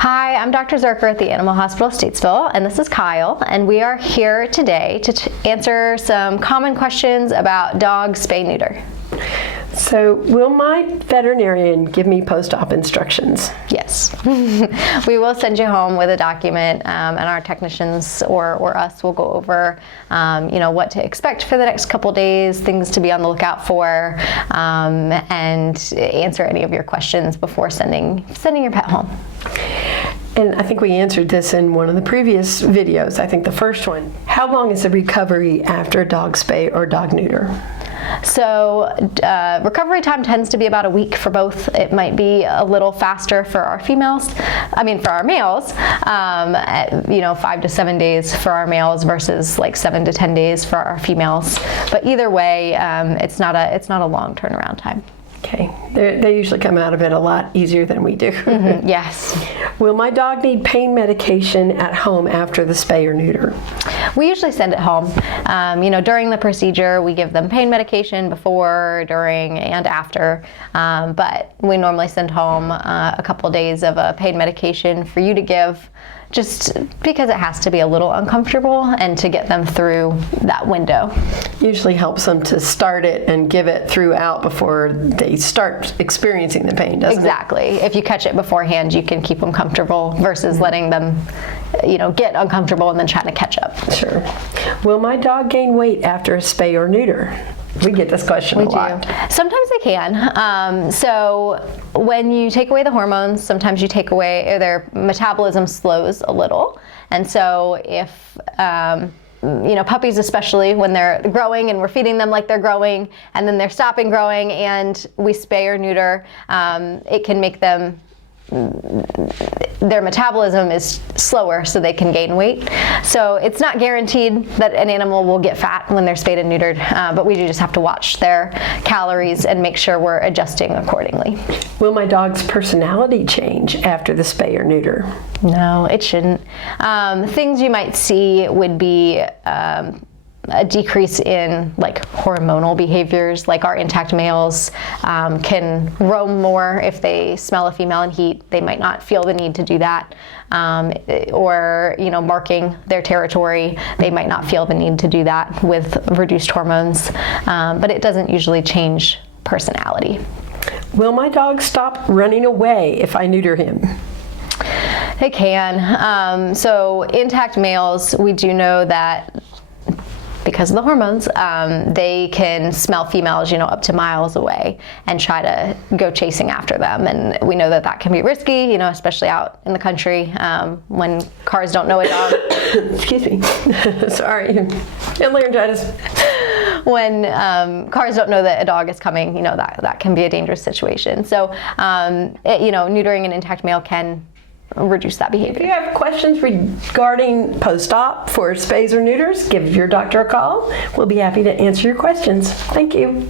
Hi, I'm Dr. Zuercher at the Animal Hospital of Statesville, and this is Kyle, and we are here today to answer some common questions about dog spay neuter. So, will my veterinarian give me post-op instructions? Yes. We will send you home with a document, and our technicians or us will go over, what to expect for the next couple days, things to be on the lookout for, and answer any of your questions before sending your pet home. And I think we answered this in one of the previous videos, I think the first one. How long is the recovery after a dog spay or dog neuter? So recovery time tends to be about a week for both. It might be a little faster for our for our males, 5 to 7 days for our males versus like 7 to 10 days for our females. But either way, it's not a long turnaround time. Okay, they usually come out of it a lot easier than we do. Mm-hmm. Yes. Will my dog need pain medication at home after the spay or neuter? We usually send it home. During the procedure, we give them pain medication before, during, and after. But we normally send home a couple days of a pain medication for you to give, just because it has to be a little uncomfortable and to get them through that window. Usually helps them to start it and give it throughout before they start experiencing the pain, doesn't it? Exactly. If you catch it beforehand, you can keep them comfortable versus letting them, get uncomfortable and then trying to catch up. Sure. Will my dog gain weight after a spay or neuter? We get this question a lot. Sometimes they can. So when you take away the hormones, sometimes you take away, their metabolism slows a little. And so if, puppies especially, when they're growing and we're feeding them like they're growing and then they're stopping growing and we spay or neuter, it can make them, their metabolism is slower so they can gain weight. So it's not guaranteed that an animal will get fat when they're spayed and neutered, but we do just have to watch their calories and make sure we're adjusting accordingly. Will my dog's personality change after the spay or neuter? No, it shouldn't. Things you might see would be a decrease in hormonal behaviors, like our intact males can roam more if they smell a female in heat. They might not feel the need to do that. Or marking their territory, they might not feel the need to do that with reduced hormones. But it doesn't usually change personality. Will my dog stop running away if I neuter him? It can. So intact males, we do know that because of the hormones, they can smell females, up to miles away and try to go chasing after them. And we know that that can be risky, especially out in the country when cars don't know a dog. Excuse me. Sorry. And laryngitis. When cars don't know that a dog is coming, that can be a dangerous situation. So, neutering an intact male can reduce that behavior. If you have questions regarding post-op for spays or neuters, give your doctor a call. We'll be happy to answer your questions. Thank you.